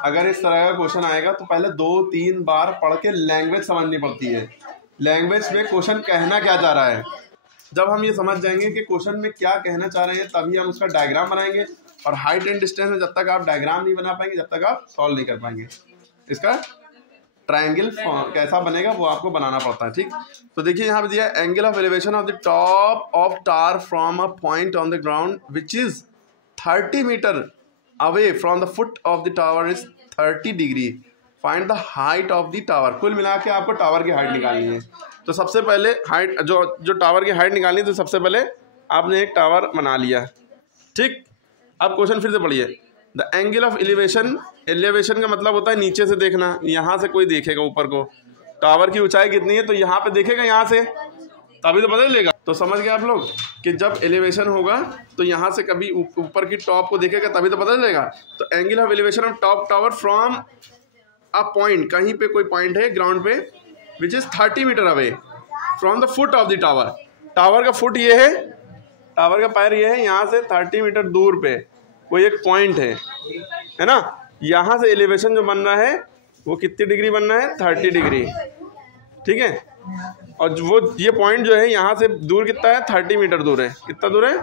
अगर इस तरह का क्वेश्चन आएगा तो पहले 2-3 बार पढ़ के लैंग्वेज समझनी पड़ती है, लैंग्वेज में क्वेश्चन कहना क्या चाह रहा है। जब हम ये समझ जाएंगे कि क्वेश्चन में क्या कहना चाह रहे हैं तभी हम उसका डायग्राम बनाएंगे। और हाइट एंड डिस्टेंस में जब तक आप डायग्राम नहीं बना पाएंगे जब तक आप सॉल्व नहीं कर पाएंगे। इसका ट्रायंगल कैसा बनेगा वो आपको बनाना पड़ता है, ठीक। तो देखिए यहाँ पे दिया angle of elevation of the top of tower from a point on the ground which is 30 metre away from the foot of the tower is 30 degree. Find the height of the tower. कुल मिला के आपको tower की height निकालनी है। तो सबसे पहले हाइट जो टावर की हाइट निकालनी है तो सबसे पहले आपने एक टावर बना लिया, ठीक। अब क्वेश्चन फिर से पढ़िए। The angle of elevation, elevation का मतलब होता है नीचे से देखना। यहाँ से कोई देखेगा ऊपर को, टावर की ऊंचाई कितनी है तो यहाँ पे देखेगा यहाँ से, तभी तो पता चलेगा। तो समझ गए आप लोग कि जब एलिवेशन होगा तो यहाँ से कभी ऊपर की टॉप को देखेगा तभी तो पता चलेगा। तो angle of elevation of top tower from a point, कहीं पे कोई पॉइंट है ग्राउंड पे, which is 30 metre away from the foot of the tower. Tower का फुट ये है, टावर का पैर ये है, यहाँ से 30 मीटर दूर पे कोई एक पॉइंट है ना। यहाँ से एलिवेशन जो बन रहा है वो कितनी डिग्री बन रहा है, 30 डिग्री, ठीक है। और वो ये पॉइंट जो है यहाँ से दूर कितना है, 30 मीटर दूर है। कितना दूर है,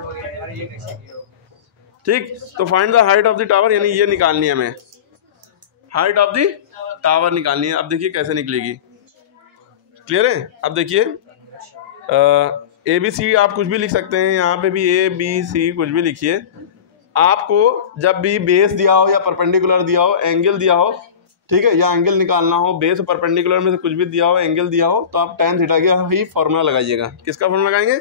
ठीक। तो find the height of the tower, यानी ये निकालनी है हमें, हाइट ऑफ द टावर निकालनी है। अब देखिए कैसे निकलेगी, क्लियर है। अब देखिए ABC आप कुछ भी लिख सकते हैं, यहाँ पे भी ABC कुछ भी लिखिए। आपको जब भी बेस दिया हो या परपेंडिकुलर दिया हो, एंगल दिया हो, ठीक है, या एंगल निकालना हो, बेस और परपेंडिकुलर में से कुछ भी दिया हो, एंगल दिया हो, तो आप tan थीटा का ही फॉर्मूला लगाइएगा। किसका फॉर्मूला लगाएंगे,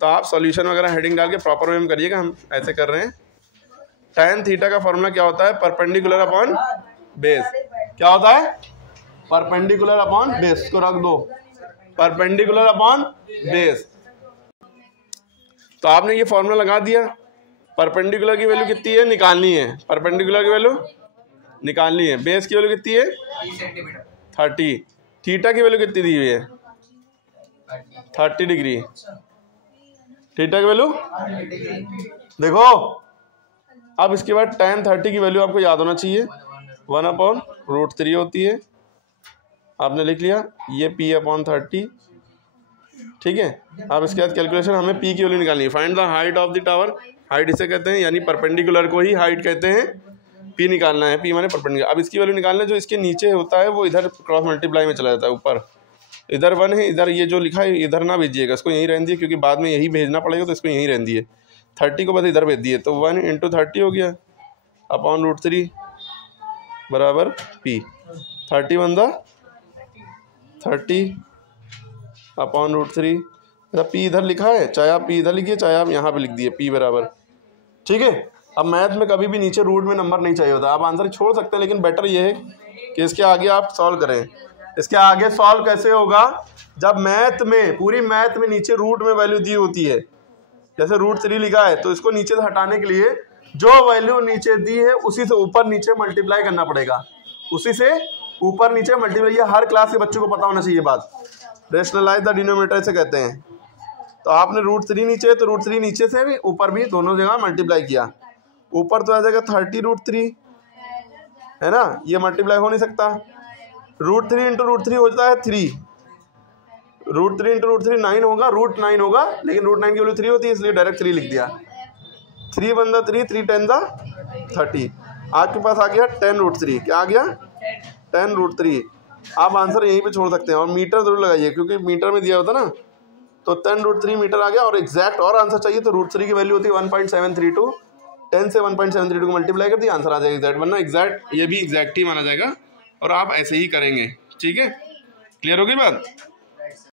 तो आप सॉल्यूशन वगैरह हेडिंग डाल के प्रॉपर वे में करिएगा। हम ऐसे कर रहे हैं। tan थीटा का फॉर्मूला क्या होता है, परपेंडिकुलर अपॉन बेस। क्या होता है, परपेंडिकुलर अपॉन बेस। को रख दो, परपेंडिकुलर अपॉन बेस। तो आपने ये फॉर्मूला लगा दिया। परपेंडिकुलर की वैल्यू कितनी है निकालनी है, परपेंडिकुलर की वैल्यू निकालनी है। बेस की वैल्यू कितनी है, 30। थीटा की वैल्यू कितनी दी हुई है, 30 डिग्री। थीटा की वैल्यू देखो। अब इसके बाद tan 30 की वैल्यू आपको याद होना चाहिए, 1/√3 होती है। आपने लिख लिया, ये P/30, ठीक है। अब इसके बाद कैलकुलेशन, हमें P की वैल्यू निकालनी है। Find the height of the tower, height इसे कहते हैं, यानी परपेंडिकुलर को ही हाइट कहते हैं। P निकालना है, P माने परपेंडिकुलर। अब इसकी वैल्यू निकालना है, जो इसके नीचे होता है वो इधर क्रॉस मल्टीप्लाई में चला जाता है। ऊपर इधर 1 है, इधर ये जो लिखा है इधर ना भेजिएगा, इसको यहीं रहने दिए, क्योंकि बाद में यही भेजना पड़ेगा, तो इसको यहीं रहने दिए। 30 को बस इधर भेज दिए, तो 1 × 30 हो गया /√3 बराबर P। 30 × 30 /√3। P इधर लिखा है, चाहे आप P इधर लिखिए, चाहे आप यहाँ पे लिख दिए P बराबर, ठीक है। अब मैथ में कभी भी नीचे रूट में नंबर नहीं चाहिए होता, आप आंसर छोड़ सकते हैं, लेकिन बेटर ये है कि इसके आगे आप सॉल्व करें। इसके आगे सॉल्व कैसे होगा, जब मैथ में, पूरी मैथ में नीचे रूट में वैल्यू दी होती है। जैसे √3 लिखा है तो इसको नीचे से हटाने के लिए जो वैल्यू नीचे दी है उसी से ऊपर नीचे मल्टीप्लाई करना पड़ेगा, उसी से ऊपर नीचे मल्टीप्लाई। ये हर क्लास के बच्चों को पता होना चाहिए बात। रेशनलाइज द डिनोमिनेटर से कहते हैं। तो आपने √3 नीचे है तो √3 नीचे से भी ऊपर भी दोनों जगह मल्टीप्लाई किया। ऊपर तो आ जाएगा 30√3, है ना, ये मल्टीप्लाई हो नहीं सकता। √3 × √3 हो जाता है 3। √3 × √3 9 होगा, √9 होगा, लेकिन √9 की वैल्यू 3 होती है, इसलिए डायरेक्ट 3 लिख दिया। 3 × 1 = 3, 3 × 10 = 30। आपके पास आ गया 10√3। क्या आ गया, 10√3। आप आंसर यहीं पे छोड़ सकते हैं, और मीटर जरूर लगाइए, क्योंकि मीटर में दिया होता ना। तो 10√3 मीटर आ गया। और एग्जैक्ट और आंसर चाहिए तो √3 की वैल्यू होती है 1.732। 10 से 1.732 को मल्टीप्लाई कर दिया, आंसर आ जाएगा एग्जैक्ट। वरना एग्जैक्ट, ये भी एग्जैक्ट ही माना जाएगा, और आप ऐसे ही करेंगे, ठीक है। क्लियर होगी बात।